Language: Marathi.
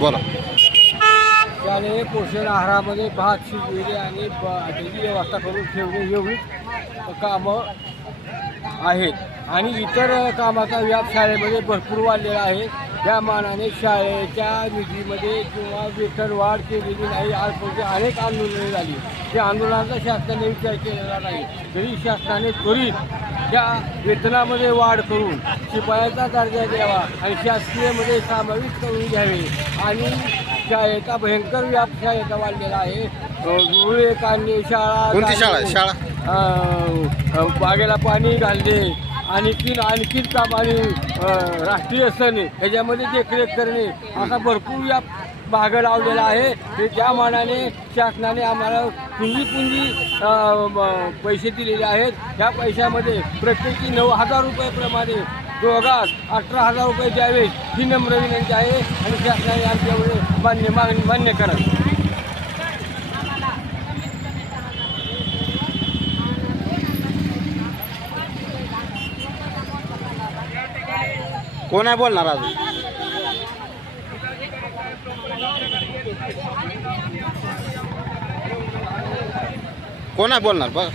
बोला. त्याने पोषण आहारामध्ये भात शिजलेले आणि त्याची व्यवस्था करून ठेवणे एवढीच कामं आहेत आणि इतर कामाचा व्याप शाळेमध्ये भरपूर वाढलेला आहे. त्या मानाने शाळेच्या निधीमध्ये किंवा वेतन वाढ केलेली नाही. आजपर्यंत अनेक आंदोलने झाली. त्या आंदोलनाचा शासनाने विचार केलेला नाही. तरी शासनाने त्वरित त्या वेतनामध्ये वाढ करून शिपायाचा दर्जा द्यावा आणि शासकीयमध्ये समाविष्ट करून घ्यावे. आणि शाळेचा भयंकर व्याप शाळेचा वाढलेला आहे. विवेकांनी कोणती शाळा आहे? बागेला पाणी घालणे, आणखीन काम आणि राष्ट्रीय सण ह्याच्यामध्ये देखरेख करणे असा भरपूर व्याप मागं लावलेला आहे. हे त्या मानाने शासनाने आम्हाला पुंजी पैसे दिलेले आहेत. त्या पैशामध्ये प्रत्येकी 9,000 रुपयेप्रमाणे दोघात 18,000 रुपये द्यावे ही नम्र विनंती आहे आणि शासनाने आमच्यामुळे मान्य करावे. कोण आहे बोलणार अजून? कोण आहे बोलणार बघ.